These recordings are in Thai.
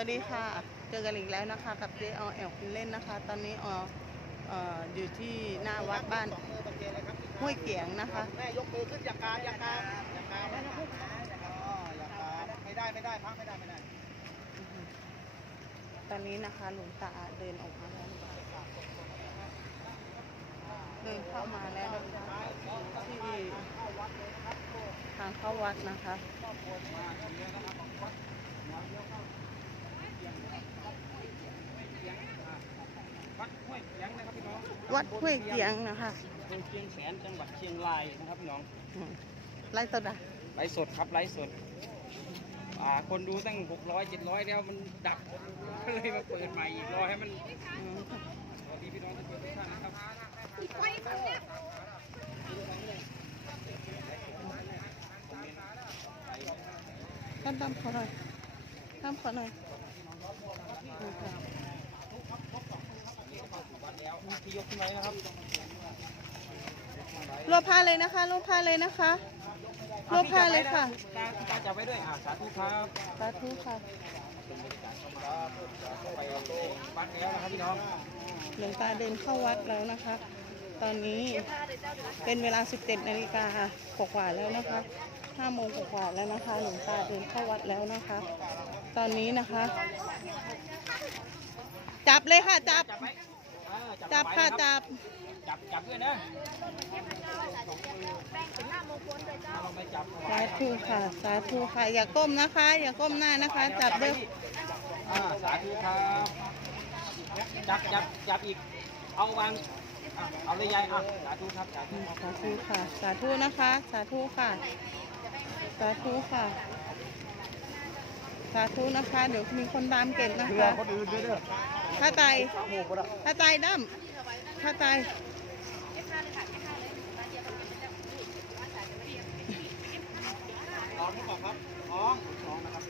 วัสดีค่ะ เจอกันอีกแล้วนะคะ กับเจ๊ออแอลคุณเล่นนะคะ ตอนนี้ออเอ่ออยู่ที่หน้าวัดบ้านสองมือตะเกียงเลยครับห้วยเกียงนะคะแม่ยกมือขึ้นอย่ากามอย่ากามอย่ากามไม่นะพูดนะอย่ากามอ๋ออย่ากามไม่ได้ไม่ได้พักไม่ได้ไม่ได้ ตอนนี้นะคะหลวงตาเดินออกมาแล้วเดินเข้ามาแล้วนะคะที่ทางเข้าวัดนะคะ วัดห้วยเกียงนะครับพี่น้องวัดห้วยเกียงนะคะอำเภอเชียงแสนจังหวัดเชียงรายนะครับพี่น้องอืมไล่ตวดาไลฟ์สดครับไลฟ์สดอ่าคนดูตั้ง600 700แล้วมันดับก็เลยมาเปิดใหม่อีกรอให้มันอืมสวัสดีพี่น้องทุกคนทุกท่านนะครับตั้มตั้มเขาหน่อยตั้มเขาหน่อยนะคะวัดแล้วที่ยกขึ้นไว้นะค รับรวบผ้าเลยนะคะรวบผ้าเลยนะคะรวบผ้าเลยค่ะตาตาจับไว้ด้วยอ่าสาธุครับสาธุค่ะไปวัดแล้วนะครับพี่น้องหลวงตาเดินเข้าวัดแล้วนะคะ ตอนนี้เป็นเวลา 17นาฬิกากว่าแล้วนะคะ5โมงกว่าแล้วนะคะ หลวงตาเดินเข้าวัดแล้วนะคะ ตอนนี้นะคะ จับเลยค่ะจับ จับไว้อ่าจับค่ะไว้นจับ จับจับด้วยนะลงไปจับถวาสายธุค่ะ สาธุค่ะ อย่าก้มนะคะ อย่าก้มหน้านะคะ จับด้วยอ่าสาธุครับจับจับจับอีก เอาวางอะเอาเลยยายอะสาธุครับสาธุสาธุค่ะ สาธุนะคะ สาธุค่ะ สาธุค่ะ สาธุนะคะ เดี๋ยวมีคนตามเก็บนะเพื่อคะ คนอื่นด้วยเด้อ ถ้าตายโอ้โหก็ได้ถ้าตายดั้มถ้าตายท้องหรือเปล่าครับท้องท้องนะครับ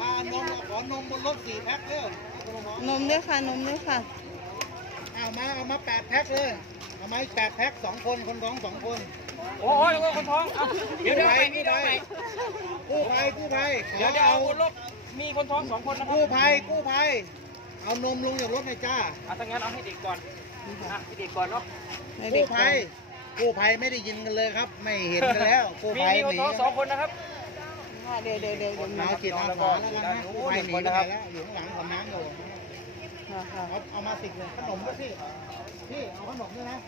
อ่านมขอนมบนรถสี่แพ็คเด้อนมด้วยค่ะ นมด้วยค่ะ เอามา เอามาแปดแพ็คเลย เอามาอีกแปดแพ็คสองคน คนท้องสองคน โอ้ยคนท้องเอาเดี๋ยวเดี๋ยวไปนี่เดี๋ยวไปกู้ภัยกู้ภัยขอเดี๋ยวเดี๋ยวเอาเอาบนรถมีคนท้องสองคนนะครับ กู้ภัยกู้ภัย เอานมลงจากรถหน่อยจ้าอะถ้างั้นเอาให้เด็กก่อนอะให้เด็กก่อนเนาะ ให้เด็กู้กก่อภันยกู้ภัยไม่ได้ยินกันเลยครับ ไม่เห็นกันแล้วกู้มีภัยมีหคนนีท้องสองคนนะครับค่ะเดี๋ยวเดี๋ยวเดี๋ยวเดี๋ยวมาจิตอาสาแล้วกันนะกู้ภัยหนีไปแล้วอยู่ข้างหลังของน้ำอยู่ค่ะค่ะเอาเอามาสิบเลยขนมด้วยสิพี่เอาขนมด้วยนะ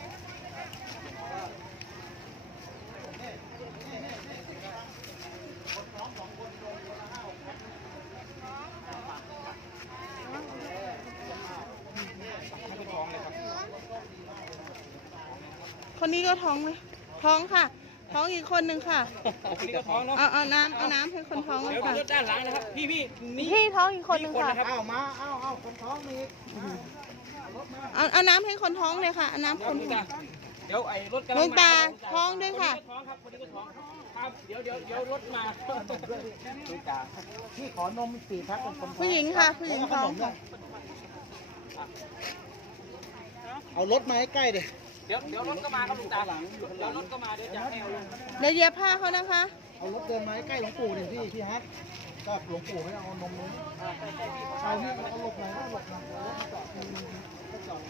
ให้เป็นท้องเลยครับ คนนี้ก็ท้องไหมท้องค่ะ ท้องอีกคนหนึ่งค่ะคนนี้ก็ท้องเนาะเอาเอาน้ำเอาน้ำให้คนท้องเดี๋ยวค่ะดูรถด้านหลังนะครับ พี่พี่นี่ พี่ท้องอีกคนหนึ่งค่ะเอามาเอาเอาคนท้องมีเอาเอาน้ำให้คนท้องเลยค่ะเอาน้ำเดี๋คยวนหลวงท้อตาง เดี๋ยวไอ้รถกำหลลัวงงมาตาท้องด้วยค่ะนนี้ก็ท้องครับคนนี้ก็ท้องครับเดี๋ยวเดี๋ยวเดี๋ยวรถมาพี่จ๋าพี่ขอนมสี่แพ็คเป็นคนท้องผู้หญิงค่ะ ผู้หญิงท้องค่ะ เอารถมาให้ใกล้ดิ เดี๋ยวเดี๋ยวรถก็มาครับหลวงตาเดี๋ยวรถก็มาเดี๋ยวจะให้เอาลงเดี๋ยวเหยียบผ้าเขานะคะ เอารถเดินมาให้ใกล้หลวงปู่ดิพี่พี่ฮัทก็หลวงปู่ให้เอานมนู้นเอานี่เอาหลบหน่อยเอาหลบหน่อยเอารถมาจอดก็จอด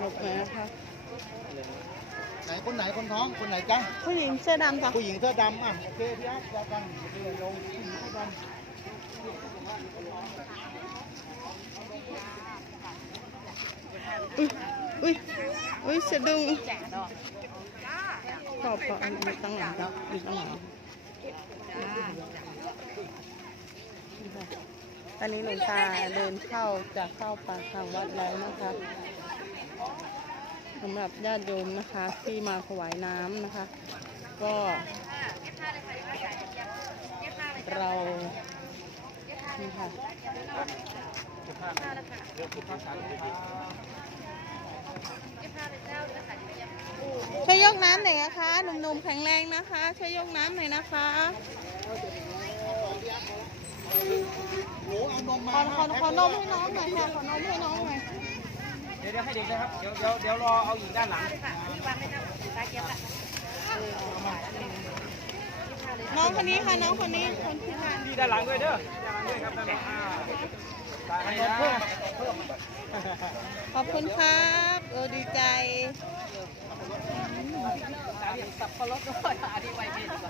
หลบหน่อยนะคะ ไหนคนไหนคนท้องคนไหนจ๊ะ ผู้หญิงเสื้อดำจ้ะผู้หญิงเสื้อดำอะโอเคพี่ฮัทจัดกันโอเคลงผู้หญิงเสื้อดอุ้ยอุ้ย อุ้ยสะดุ้งขอบขออันนี้ตั้งหลังแล้วมีตั้งหลังตอนนี้หลวงตาเดินเข้าจะเข้าปากทางวัดแล้วนะคะสำหรับญาติโยมนะคะที่มาถวายน้ำนะคะ ก็เรานี่ค่ะ ช่วยยกน้ำหน่อยนะคะ หนุ่มๆแข็งแรงนะคะ ช่วยยกน้ำหน่อยนะคะำหนูเอนมขอขอขอนมให้น้องหน่อยค่ะขอนมให้น้องหน่อยเดี๋ยวเดี๋ยวให้เด็กนะครับ เดี๋ยวเดี๋ยวเดี๋ยวรอเอาอีกด้านหลังน้องคนนี้ค่ะ น้องคนนี้คนที่มาดีด้านหลังด้วยเด้อด้านหลังด้วยครับด้านหลังอ่าตายให้นะ ขอบคุณครับเออดีใจสับปะรดด้วยอธิบายไม่ถูก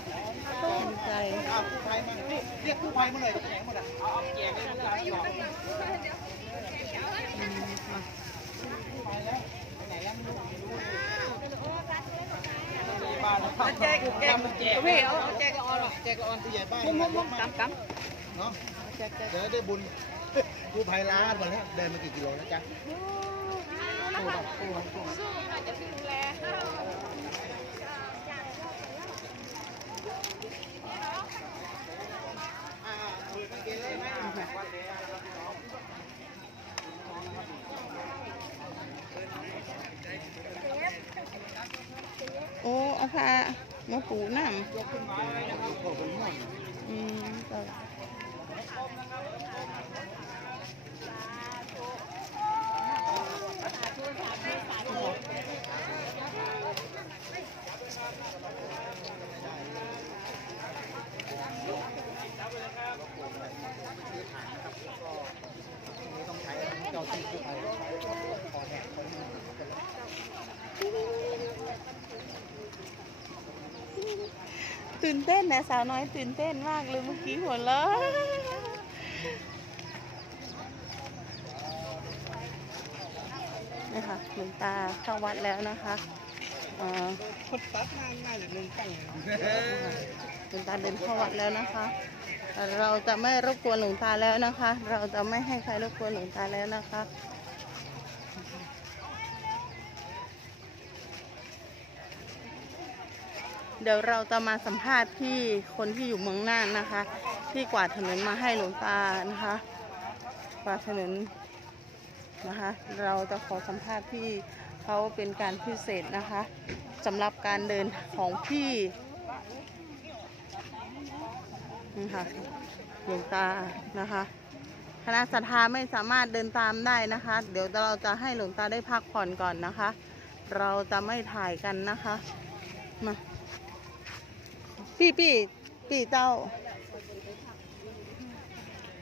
ดีใจอ้าวกู้ภัยมาเรียกกู้ภัยมาหน่อยไปไหนหมดอะเอาเอาแจกให้ลูกหลานอยู่บ้านเราแจกแจกแจกพี่เอาเอาแจกก็ออนหรอแจกออนผู้ใหญ่บ้านมุมมุมมุมกำกเนาะเดี๋ยวได้บุญ กู้ภัยล้านวันนี้เดินมากี่กิโลนะจ๊ะสู้ป่ะสู้ป่ะสู้ป่ะอ่าเปิดกางเกงเลโอ้อาผ้ามาปูน้ำอ้โหเป็นห่วงอืมเจ้า ต้องใช้เจ้าที่กู้ภัยขอแหกคนนี้ ตื่นเต้นนะสาวน้อยตื่นเต้นมากเลยเมื่อกี้หัวเราะนี่ค่ะหลวงตาเข้าวัดแล้วนะคะเอ่อคนตัดงานง่ายอย่างหนึ่งตั้งหลวงตาเดินเข้าวัดแล้วนะคะแต่ เราจะไม่รบกวนหลวงตาแล้วนะคะ เราจะไม่ให้ใครรบกวนหลวงตาแล้วนะคะเดี๋ยวเราจะมาสัมภาษณ์พี่คนที่อยู่เมืองน่านนะคะ ที่กวาดถนนมาให้หลวงตานะคะกวาดถนนนะคะ เราจะขอสัมภาษณ์พี่เขาเป็นการพิเศษนะคะสำหรับการเดินของพี่ นี่ค่ะหลวงตานะคะคณะศรัทธาไม่สามารถเดินตามได้นะคะ เดี๋ยวเราจะให้หลวงตาได้พักผ่อนก่อนนะคะ เราจะไม่ถ่ายกันนะคะมาพี่พี่พี่เจ้า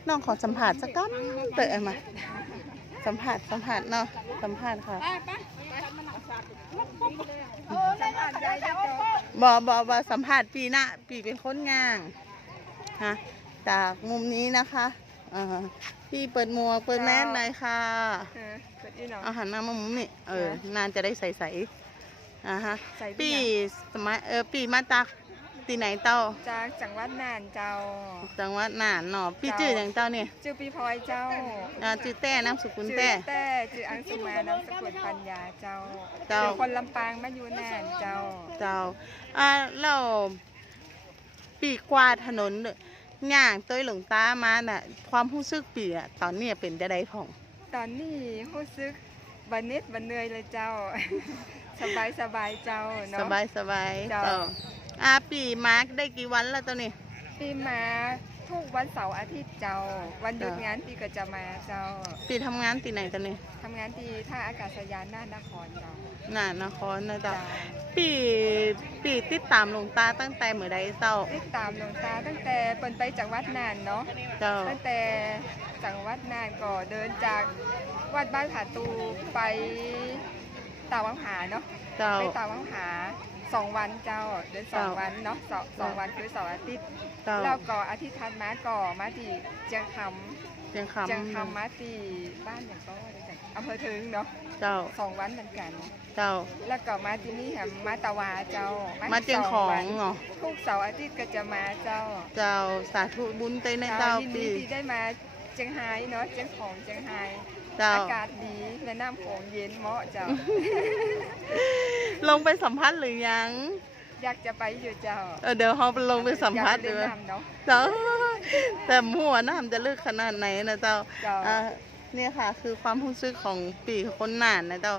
น้องขอสัมผัสสักกัเตะมาสัมผัสสัมผัสเนาะสัมผัสค่ะบอบอบอสัมผัสปีหน้าปีเป็นคนงาง ฮะจากมุมนี้นะคะอ่าพี่เปิดหมวกเปิดแมสหน่อยค่ะเออเกิดอีหนอเอาหันหน้ามามุมนี่เออนานจะได้ใสๆอ่าฮะใส่ปีพี่สมัยเออปีมาจากตีไหนเต้าจากจังหวัดน่านเจ้า จังหวัดน่านเนาะพี่เจ้าจื่ออย่างเต้าเนี่ยชื่อพี่พลอยเจ้าอ่าจื่อแต้นามสกุลชื่อแต้แต่ชื่ออังสุมานามสกุลปัญญาเจ้าเจ้าเป็นคนลำปางมาอยู่น่านเจ้าเจ้าอ่าเรา ปีกวาดถนนย่างเต้ยหลวงตามาน่ะ ความรู้สึกปีอะตอนเนี้ยเป็นจะได้ผ่อง ตอนนี้รู้สึกบันเน็ตบันเหนื่อยเลยเจ้า สบายสบายเจ้าเนาะสบายสบายเจ้าเจ้าอ่าปีมาร์กได้กี่วันแล้วตัวนี้ ปีมา ทุกวันเสาร์อาทิตย์เจ้า วันหยุดงานปีก็จะมาเจ้าปีทำงานที่ไหนตัวนี้ทำงานที่ท่าอากาศยานน่านนครเจ้าน่านนครนะเจ้าเจ้า ปีปีติดตามหลวงตาตั้งแต่เมื่อใดเจ้า ติดตามหลวงตาตั้งแต่เปินไปจังหวัดน่านเนาะเจ้าตั้งแต่จังหวัดน่านก็เดินจากวัดบ้านผาตูไปตาวังหาเนาะเจ้าไปตาวังหา สองวันเจ้าเดินสองเจ้าวันเนาะสองสองวันคือเสาร์อาทิตย์เจ้า แล้วก็อาทิตย์ถัดมาก็มาที่เจียงคเชียงำเจียงคำคำมาที่บ้านอย่างก็ว่าได้จังอำเภอถึงเนาะเจ้าสองวันเหมือนกัน เจ้า แล้วก็มาที่นี่แหมมาตะวาเจ้ามาที่เจียงสของวันเหรอทุกเสาร์อาทิตย์ก็จะมาเจ้าเจ้าสาธุบุญเต้ในเจ้ายินปีดีที่ได้มาเจียงไฮ้เนาะเจียงของเจียงไฮ้ เจ้า อากาศดีแม่น้ำโขงเย็นเหมาะเจ้า ลงไปสัมภาษณ์หรือยัง อยากจะไปอยู่เจ้าเออเดี๋ยวเขาลงไปสัมภาษณ์อยดูกไปเล่นน้ำเนาะ เจ้า แต่หัวน้ำจะลึกขนาดไหนนะเจ้าเจ้า อ่าเนี่ยค่ะ คือความรู้สึกของปีคนหนานนะเจ้า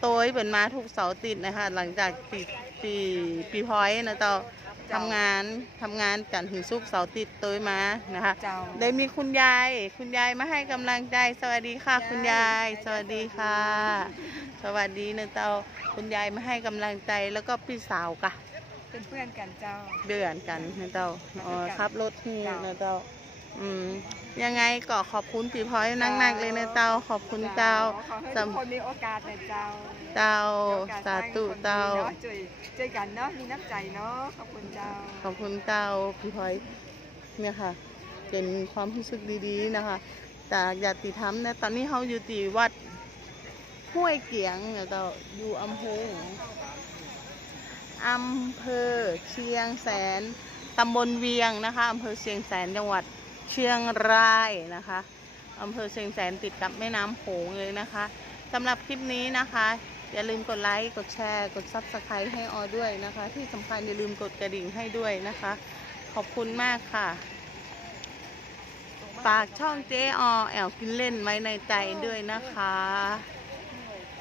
โตยเป็นมาทุกเสาร์ติดนะคะ หลังจากปีปีปีพอยนะเจ้า ทำงานทำงานกันถึงซุกร์เสาร์ติดโตยมานะคะเจ้า ได้มีคุณยาย คุณยายมาให้กำลังใจ สวัสดีค่ะ คุณยาย สวัสดีค่ะ สวัสดีนะเจ้าคุณยายมาให้กำลังใจแล้วก็พี่สาวกะเป็นเพื่อนกันเจ้าเดือนกันนะเจ้าอ๋อเดือนกันขับรถนี่เจ้านะเจ้าอืมยังไงก็ขอบคุณพี่พลอยนักๆเลยนะเจ้าขอบคุณเจ้าขอให้สำทุกคนมีโอกาสนะเจ้า เจ้ามีโอกสาสร้งธุคนดีเจ้าเนาะช่วยช่วยกันเนาะมีน้ำใจเนาะขอบคุณเจ้าขอบคุณเจ้าพี่พลอยเนี่ยค่ะ เป็นความรู้สึกดีๆนะคะจากญาติธรรมนะตอนนี้เขาอยู่ที่วัดห้วยเกียงเนี่ยเจ้าอยู่อำเภอหยังอำเภอเชียงแสนตำบลเวียงนะคะอำเภอเชียงแสนจังหวัดเชียงรายนะคะอำเภอเชียงแสนติดกับแม่น้ำโขงเลยนะคะสำหรับคลิปนี้นะคะ อย่าลืมกดไลค์ กดแชร์ กดซับสไครต์ให้ออด้วยนะคะ ที่สำคัญอย่าลืมกดกระดิ่งให้ด้วยนะคะ ขอบคุณมากค่ะ ฝากช่องเจออแอลกินเล่นไว้ในใจด้วยนะคะ